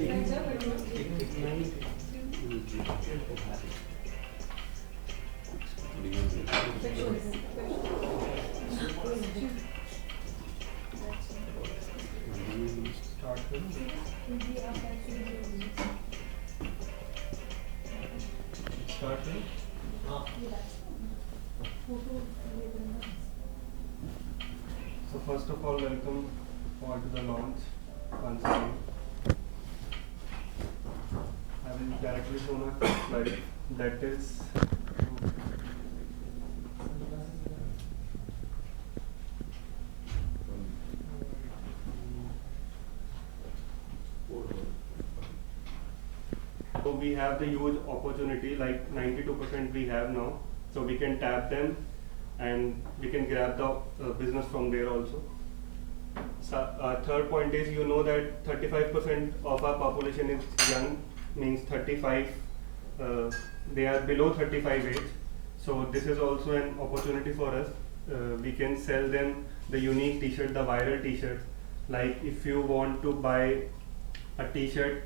So first of all, welcome all to the launch once again. I will directly show my slide that is so we have the huge opportunity, like 92% we have now, so we can tap them and we can grab the business from there also. So, third point is, you know that 35% of our population is young, means 35, they are below 35 age. So this is also an opportunity for us. We can sell them the unique t-shirt, the viral t-shirts. Like if you want to buy a t-shirt,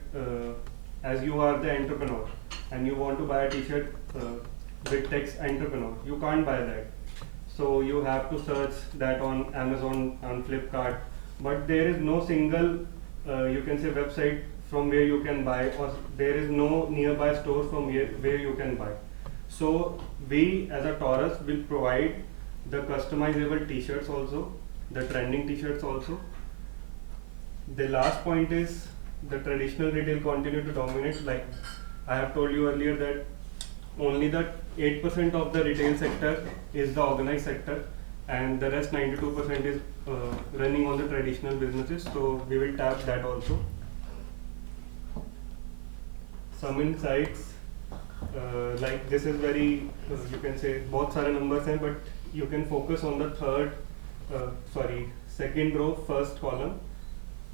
as you are the entrepreneur and you want to buy a t-shirt with text entrepreneur, you can't buy that. So you have to search that on Amazon, on Flipkart, but there is no single, you can say, website from where you can buy, or there is no nearby store from where you can buy. So we as a Taurus will provide the customizable t-shirts also, the trending t-shirts also. The last point is the traditional retail continue to dominate. Like I have told you earlier that only the 8% of the retail sector is the organized sector, and the rest 92% is running on the traditional businesses. So we will tap that also. Some insights, like this is very, you can say, both सारे numbers हैं, but you can focus on the second row, first column.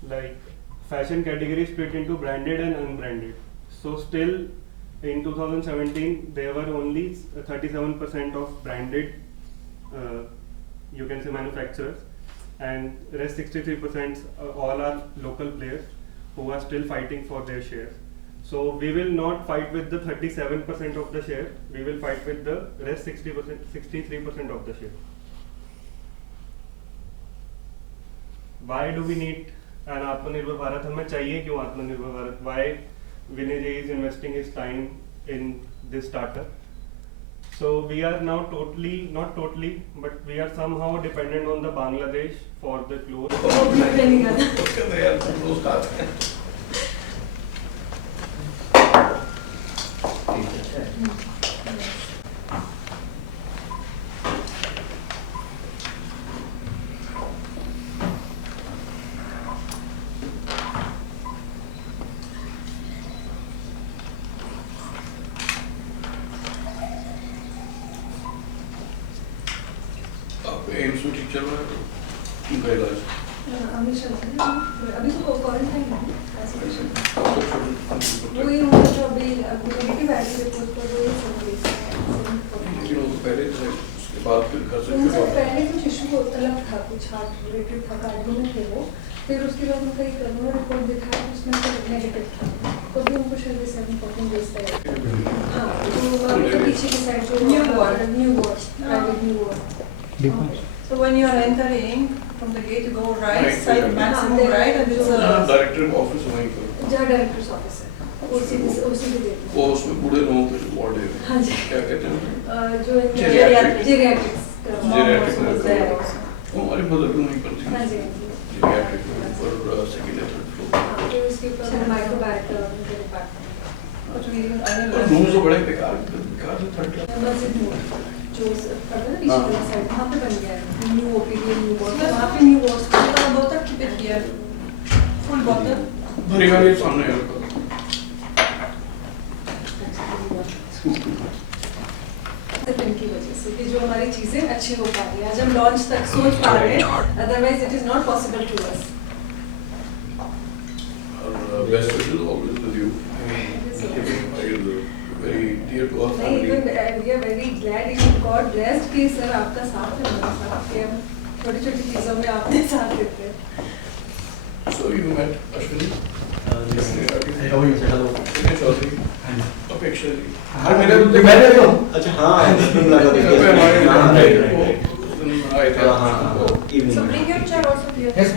Like fashion category split into branded and unbranded. So still in 2017 there were only 37% of branded, you can say, manufacturers, and rest 63% all are local players who are still fighting for their shares. So we will not fight with the 37% of the share, we will fight with the rest 63% of the share. Why do we need an Atmanirbhar Bharat? हमें चाहिए क्यों Atmanirbhar Bharat? Why Vinay Ji is investing his time in this startup? So we are now not totally, but we are somehow dependent on the Bangladesh for the clothes. AIIMS में ठीक चल रहा है तो उनका इलाज अभी तो क्वारंटाइन है वही होगा जो अभी नेगेटिव आईडी रिपोर्ट पर वही सब लेकिन वो पहले तो उसके बाद फिर घर से पहले कुछ इशू अलग था, कुछ हार्ट रिलेटेड था, कार्डियो में थे वो, फिर उसके बाद उनका एक कोरोना रिपोर्ट दिखाया उसमें नेगेटिव था, तो भी उनको शायद 7-14 डेज तक हाँ तो पीछे की साइड जो new ward So when you are entering from the gate, you go right side, maximum right, and it's director office वहीं पर जहाँ डायरेक्टर्स ऑफिस है उसी के देख वो उसमें बूढ़े लोगों के वार्ड है हाँ जी क्या कहते हैं जो जेरियाट्रिक्स वो हमारी मदर भी वहीं पर थी हाँ जी जेरियाट्रिक पर सेकंड या थर्ड फ्लोर फिर उसके ऊपर माइक्रोबायोलॉजी और रूम तो बड़े बेकार से थर्ड जो पता है पीछे वाला साइड वहाँ पे बन गया है न्यू ओपीडी न्यू वार्ड वहाँ पे new wards the bottle keep it here, full bottle. भरी गाड़ी सामने है उनका की वजह से कि जो हमारी चीजें अच्छी हो पा रही है, आज हम लॉन्च तक सोच पा रहे हैं, otherwise it is not possible to us. Best wishes always with you. Very dear to our family. We are very glad you got blessed कि सर आपका साथ है हमारे साथ, कि हम छोटी-छोटी चीजों में आपने साथ देते हैं. So you met Ashwini, hello Vinay Chaudhary, अपेक्षा जी। हाँ, मेरे मैं मैंने तो अच्छा हाँ घर पे हमारे हाँ, वो उस दिन आए थे। So bring your chair also here. Yes,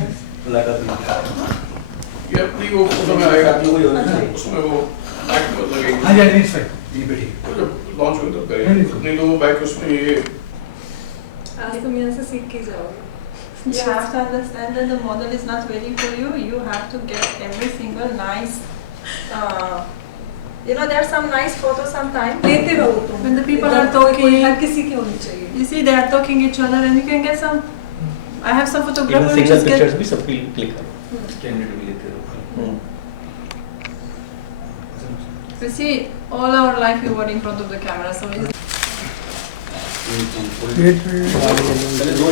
ये अपनी वो फोटो में आएगा, उसमें वो बैक में लगेगी। हाँ जी नहीं सर ये बैठिए वो जब लॉन्च हुई तब करेंगे, नहीं तो वो बैक उसमें ये आज तुम यहाँ से सीख के जाओगे। You have to understand that the model is not waiting for you. You have to get every single nice. There are some nice photos sometimes. लेते रहो तुम। When the people are इधर कोई talking. हर किसी के होनी चाहिए। You see, they are talking each other, and you can get some. I have some even photographers single just pictures get. भी सबकी क्लिक करो कैंडिडेट भी लेते रहो You see, all our life we were in front of the camera, so it's पहले दो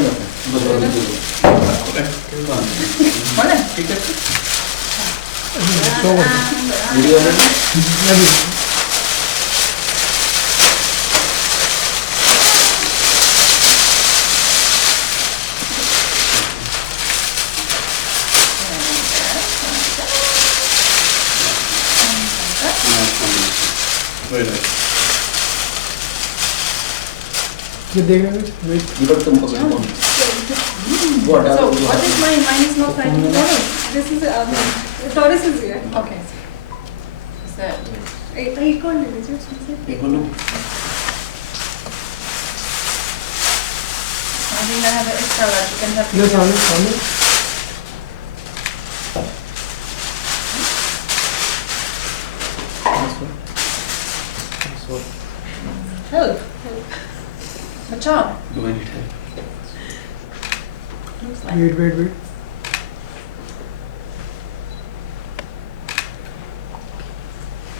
ठीक है वीडियो very nice. ये देख रहे हैं वेट ये पर तुम पकड़ कौन वो हटा so. दो What is mine? Mine is not right. No, this is Taurus is here. Okay. Is that? एक और ले लीजिए उसमें से। एक बोलो I think I have an extra large. You can have. ये सामने Help. Bacha. दो मिनट है Looks like. Wait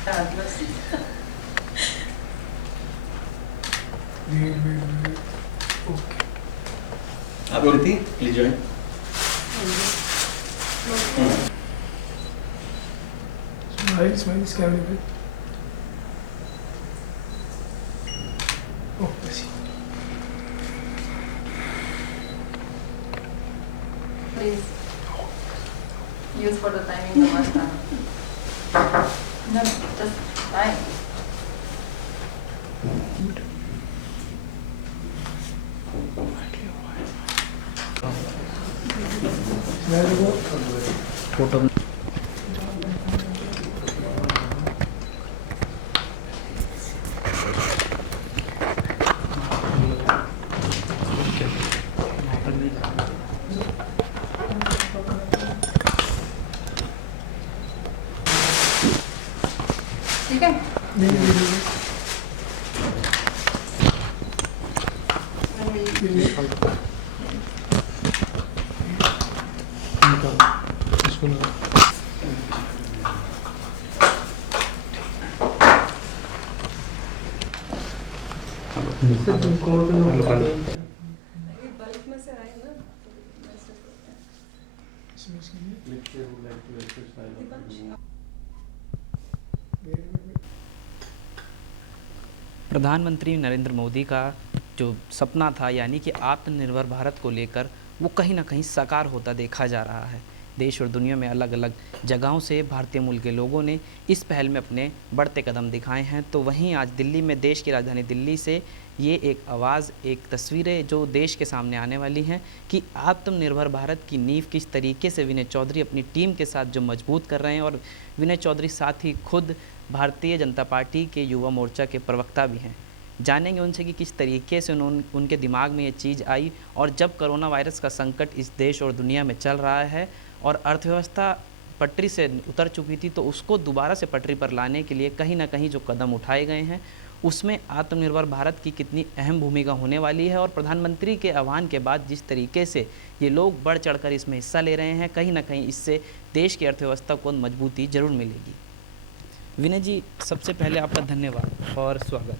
Fabulous. Okay आप कृति प्लीज ज्वाइन स्माइल कैमरे पे ओह बस Please use for the timing the mustard. No, just fine. मैं देखो फोटो ठीक है? ये बल्क में से आए ना। प्रधानमंत्री नरेंद्र मोदी का जो सपना था यानी कि आत्मनिर्भर भारत को लेकर वो कहीं ना कहीं साकार होता देखा जा रहा है। देश और दुनिया में अलग अलग जगहों से भारतीय मूल के लोगों ने इस पहल में अपने बढ़ते कदम दिखाए हैं। तो वहीं आज दिल्ली में, देश की राजधानी दिल्ली से ये एक आवाज़, एक तस्वीरें जो देश के सामने आने वाली हैं कि आत्मनिर्भर भारत की नींव किस तरीके से विनय चौधरी अपनी टीम के साथ जो मजबूत कर रहे हैं। और विनय चौधरी साथ ही खुद भारतीय जनता पार्टी के युवा मोर्चा के प्रवक्ता भी हैं। जानेंगे उनसे कि किस तरीके से उनके दिमाग में ये चीज़ आई और जब कोरोना वायरस का संकट इस देश और दुनिया में चल रहा है और अर्थव्यवस्था पटरी से उतर चुकी थी, तो उसको दोबारा से पटरी पर लाने के लिए कहीं ना कहीं जो कदम उठाए गए हैं उसमें आत्मनिर्भर भारत की कितनी अहम भूमिका होने वाली है। और प्रधानमंत्री के आह्वान के बाद जिस तरीके से ये लोग बढ़ चढ़कर इसमें हिस्सा ले रहे हैं, कहीं ना कहीं इससे देश की अर्थव्यवस्था को मजबूती जरूर मिलेगी। विनय जी, सबसे पहले आपका धन्यवाद और स्वागत।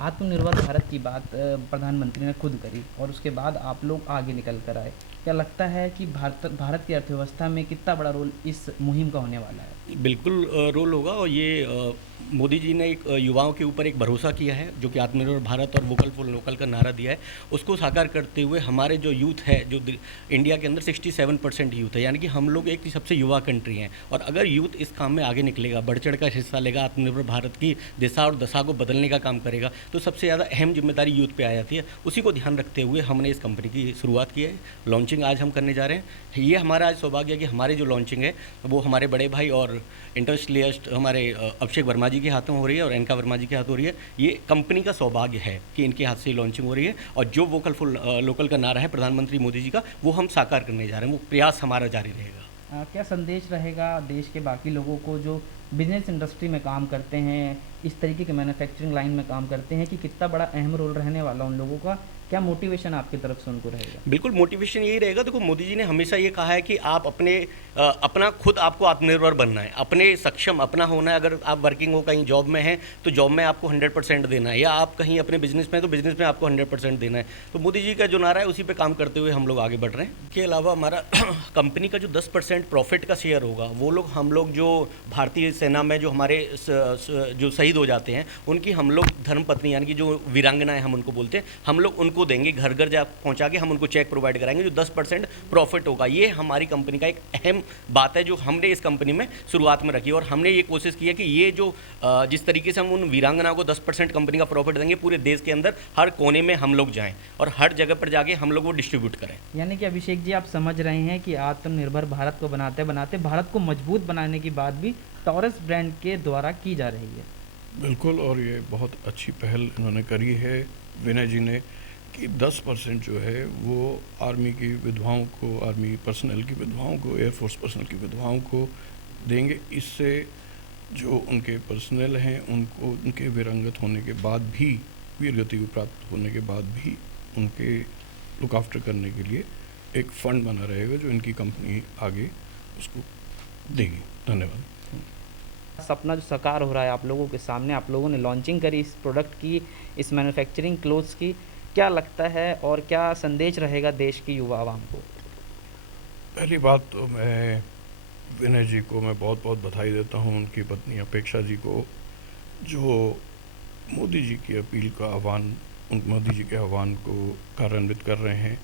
आत्मनिर्भर भारत की बात प्रधानमंत्री ने खुद करी और उसके बाद आप लोग आगे निकल कर आए। क्या लगता है कि भारत की अर्थव्यवस्था में कितना बड़ा रोल इस मुहिम का होने वाला है? बिल्कुल रोल होगा। और ये मोदी जी ने एक युवाओं के ऊपर एक भरोसा किया है, जो कि आत्मनिर्भर भारत और वोकल फॉर लोकल का नारा दिया है, उसको साकार करते हुए हमारे जो यूथ है, जो इंडिया के अंदर 67% यूथ है, यानी कि हम लोग एक सबसे युवा कंट्री हैं। और अगर यूथ इस काम में आगे निकलेगा, बढ़ चढ़ कर हिस्सा लेगा, आत्मनिर्भर भारत की दिशा और दशा को बदलने का काम करेगा, तो सबसे ज़्यादा अहम जिम्मेदारी यूथ पे आ जाती है। उसी को ध्यान रखते हुए हमने इस कंपनी की शुरुआत की है। लॉन्चिंग आज हम करने जा रहे हैं। ये हमारा आज सौभाग्य है कि हमारी जो लॉन्चिंग है वो हमारे बड़े भाई और इंडस्ट्रियलिस्ट हमारे अभिषेक वर्मा जी के हाथों हो रही है और एनका वर्मा जी के हाथ हो रही है। ये कंपनी का सौभाग्य है कि इनके हाथ से लॉन्चिंग हो रही है। और जो वोकल फॉर लोकल का नारा है प्रधानमंत्री मोदी जी का, वो हम साकार करने जा रहे हैं। वो प्रयास हमारा जारी रहेगा। क्या संदेश रहेगा देश के बाकी लोगों को जो बिजनेस इंडस्ट्री में काम करते हैं, इस तरीके के मैन्युफैक्चरिंग लाइन में काम करते हैं, कि कितना बड़ा अहम रोल रहने वाला उन लोगों का? क्या मोटिवेशन आपकी तरफ से उनको रहेगा? बिल्कुल मोटिवेशन यही रहेगा। देखो, मोदी जी ने हमेशा ये कहा है कि आप अपना खुद आपको आत्मनिर्भर बनना है, अपने सक्षम अपना होना है। अगर आप वर्किंग हो, कहीं जॉब में हैं, तो जॉब में आपको 100% देना है, या आप कहीं अपने बिजनेस में हैं तो बिजनेस में आपको 100% देना है। तो मोदी जी का जो नारा है उसी पे काम करते हुए हम लोग आगे बढ़ रहे हैं। इसके अलावा हमारा कंपनी का जो 10% प्रॉफिट का शेयर होगा, वो लोग हम लोग जो भारतीय सेना में जो हमारे जो शहीद हो जाते हैं, उनकी हम लोग धर्मपत्नी यानी कि जो वीरांगनाएं हम उनको बोलते हैं, हम लोग उनको देंगे, घर घर जा पहुंचा के हम उनको चेक प्रोवाइड कराएंगे। जो 10% प्रॉफिट होगा, ये हमारी कंपनी का एक अहम बात है जो हमने इस कंपनी में शुरुआत में रखी। और हमने ये कोशिश की है कि ये जो जिस तरीके से हम उन वीरांगनाओं को 10% कंपनी का प्रॉफिट देंगे, पूरे देश के अंदर हर कोने में हम लोग जाएं और हर जगह पर जाके हम लोग वो डिस्ट्रीब्यूट करें। यानी कि अभिषेक जी, आप समझ रहे हैं कि आत्मनिर्भर भारत को बनाते बनाते भारत को मजबूत बनाने की बात भी टॉरस ब्रांड के द्वारा की जा रही है। बिल्कुल, और ये बहुत अच्छी पहल इन्होंने करी है विनय जी ने, कि 10% जो है वो आर्मी की विधवाओं को, आर्मी पर्सनल की विधवाओं को, एयरफोर्स पर्सनल की विधवाओं को देंगे। इससे जो उनके पर्सनल हैं उनको उनके वीरांगत होने के बाद भी, वीरगति प्राप्त होने के बाद भी उनके लुक आफ्टर करने के लिए एक फ़ंड बना रहेगा जो इनकी कंपनी आगे उसको देगी। धन्यवाद। सपना जो साकार हो रहा है आप लोगों के सामने, आप लोगों ने लॉन्चिंग करी इस प्रोडक्ट की, इस मैन्युफैक्चरिंग क्लोथ्स की, क्या लगता है और क्या संदेश रहेगा देश की युवा आवाम को? पहली बात तो मैं विनय जी को मैं बहुत बहुत बधाई देता हूँ, उनकी पत्नी अपेक्षा जी को, जो मोदी जी की अपील का आह्वान, मोदी जी के आह्वान को कार्यान्वित कर रहे हैं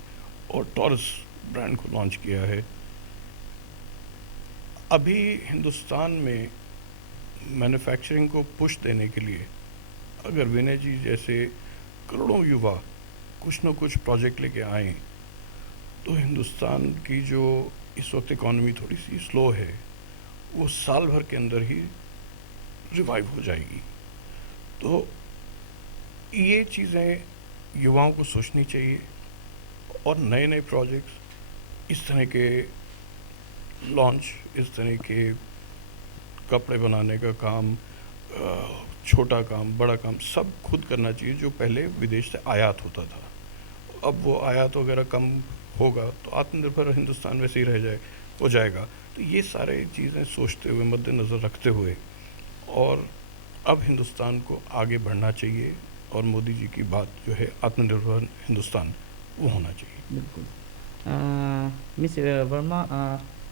और टॉरस ब्रांड को लॉन्च किया है। अभी हिंदुस्तान में मैन्युफैक्चरिंग को पुश देने के लिए अगर विनय जी जैसे करोड़ों युवा कुछ न कुछ प्रोजेक्ट लेके आए, तो हिंदुस्तान की जो इस वक्त इकॉनमी थोड़ी सी स्लो है, वो साल भर के अंदर ही रिवाइव हो जाएगी। तो ये चीज़ें युवाओं को सोचनी चाहिए और नए नए प्रोजेक्ट्स, इस तरह के लॉन्च, इस तरह के कपड़े बनाने का काम, छोटा काम, बड़ा काम, सब खुद करना चाहिए, जो पहले विदेश से आयात होता था। अब वो आयात वगैरह कम होगा तो आत्मनिर्भर हिंदुस्तान वैसे ही हो जाएगा। तो ये सारे चीज़ें सोचते हुए, मद्देनज़र रखते हुए, और अब हिंदुस्तान को आगे बढ़ना चाहिए और मोदी जी की बात जो है आत्मनिर्भर हिंदुस्तान, वो होना चाहिए। बिल्कुल। Miss Verma,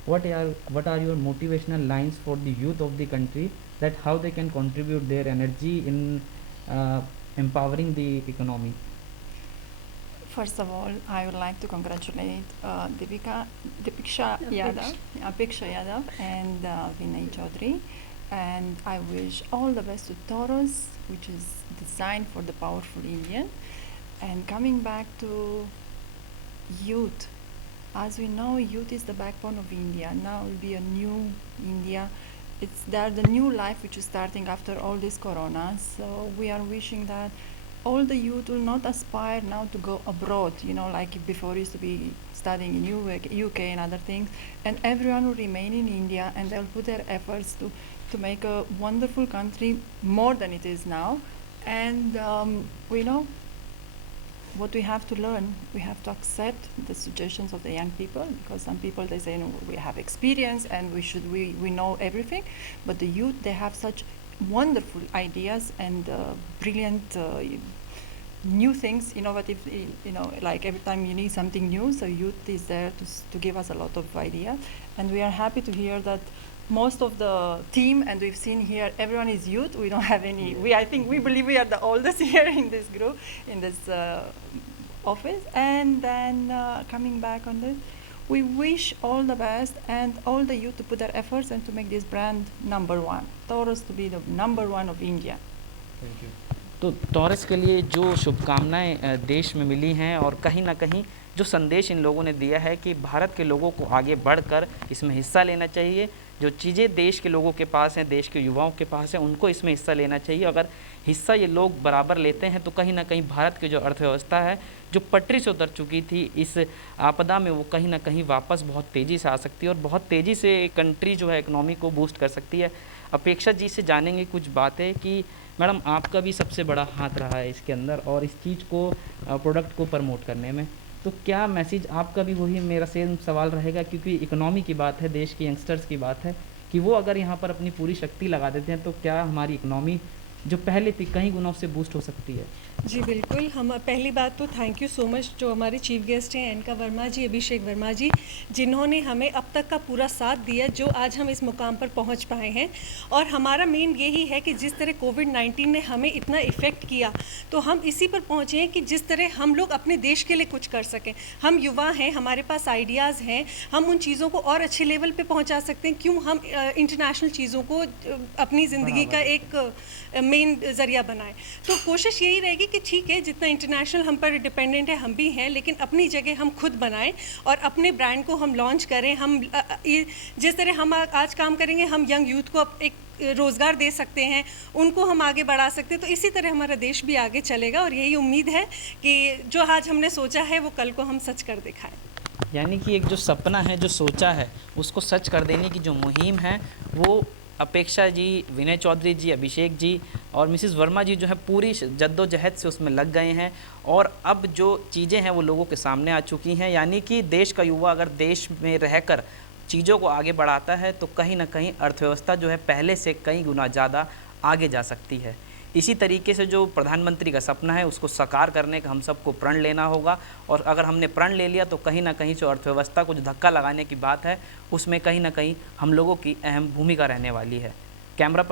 what are your motivational lines for the youth of the country, that how they can contribute their energy in empowering the economy? First of all, I would like to congratulate Dipiksha Yadav and Vinay Chaudhary, and I wish all the best to Taurus, which is designed for the powerful Indian. And coming back to youth, as we know, youth is the backbone of India. Now will be a new India. They're the new life which is starting after all this corona. So we are wishing that all the youth will not aspire now to go abroad, like before used to be studying in UK and other things, and everyone will remain in India, and they'll put their efforts to make a wonderful country more than it is now. And we know what we have to learn. We have to accept the suggestions of the young people, because some people, they say, no, we have experience and we know everything, but the youth, they have such wonderful ideas and brilliant new things, innovative, like every time you need something new, so youth is there to give us a lot of idea. And we are happy to hear that most of the team, and we've seen here, everyone is youth. We don't have any, we believe we are the oldest here in this group, in this office. And then coming back on this, we wish all the best and all the youth to put their efforts and to make this brand #1, Taurus to be the #1 of India. तो taurus के लिए जो शुभकामनाएं देश में मिली हैं और कहीं ना कहीं जो संदेश इन लोगों ने दिया है कि भारत के लोगों को आगे बढ़कर इसमें हिस्सा लेना चाहिए। जो चीज़ें देश के लोगों के पास हैं, देश के युवाओं के पास हैं, उनको इसमें हिस्सा लेना चाहिए। अगर हिस्सा ये लोग बराबर लेते हैं तो कहीं ना कहीं भारत की जो अर्थव्यवस्था है, जो पटरी से उतर चुकी थी इस आपदा में, वो कहीं ना कहीं वापस बहुत तेज़ी से आ सकती है और बहुत तेज़ी से कंट्री जो है इकनॉमी को बूस्ट कर सकती है। अपेक्षा जी से जानेंगे कुछ बातें कि मैडम आपका भी सबसे बड़ा हाथ रहा है इसके अंदर और इस चीज़ को, प्रोडक्ट को प्रमोट करने में, तो क्या मैसेज आपका भी वही मेरा सेम सवाल रहेगा, क्योंकि इकोनॉमी की बात है, देश के यंगस्टर्स की बात है कि वो अगर यहाँ पर अपनी पूरी शक्ति लगा देते हैं तो क्या हमारी इकोनॉमी जो पहले थी कई गुना से बूस्ट हो सकती है? जी बिल्कुल। हम पहली बात तो थैंक यू सो मच जो हमारे चीफ गेस्ट हैं एनका वर्मा जी, अभिषेक वर्मा जी, जिन्होंने हमें अब तक का पूरा साथ दिया जो आज हम इस मुकाम पर पहुंच पाए हैं। और हमारा मेन यही है कि जिस तरह कोविड-19 ने हमें इतना इफ़ेक्ट किया तो हम इसी पर पहुंचे हैं कि जिस तरह हम लोग अपने देश के लिए कुछ कर सकें। हम युवा हैं, हमारे पास आइडियाज़ हैं, हम उन चीज़ों को और अच्छे लेवल पे पहुंचा सकते हैं। क्यों हम इंटरनेशनल चीज़ों को अपनी ज़िंदगी का एक मेन ज़रिया बनाएं। तो कोशिश यही रहेगी कि ठीक है, जितना इंटरनेशनल हम पर डिपेंडेंट है हम भी हैं, लेकिन अपनी जगह हम खुद बनाएं और अपने ब्रांड को हम लॉन्च करें। हम जिस तरह हम आज काम करेंगे, हम यंग यूथ को एक रोज़गार दे सकते हैं, उनको हम आगे बढ़ा सकते हैं। तो इसी तरह हमारा देश भी आगे चलेगा और यही उम्मीद है कि जो आज हमने सोचा है वो कल को हम सच कर दिखाएं। यानी कि एक जो सपना है, जो सोचा है, उसको सच कर देने की जो मुहिम है वो अपेक्षा जी, विनय चौधरी जी, अभिषेक जी और मिसेस वर्मा जी जो है पूरी जद्दोजहद से उसमें लग गए हैं और अब जो चीज़ें हैं वो लोगों के सामने आ चुकी हैं। यानी कि देश का युवा अगर देश में रहकर चीज़ों को आगे बढ़ाता है तो कहीं ना कहीं अर्थव्यवस्था जो है पहले से कई गुना ज़्यादा आगे जा सकती है। इसी तरीके से जो प्रधानमंत्री का सपना है उसको साकार करने का हम सबको प्रण लेना होगा और अगर हमने प्रण ले लिया तो कहीं ना कहीं जो अर्थव्यवस्था को जो धक्का लगाने की बात है उसमें कहीं ना कहीं हम लोगों की अहम भूमिका रहने वाली है। कैमरा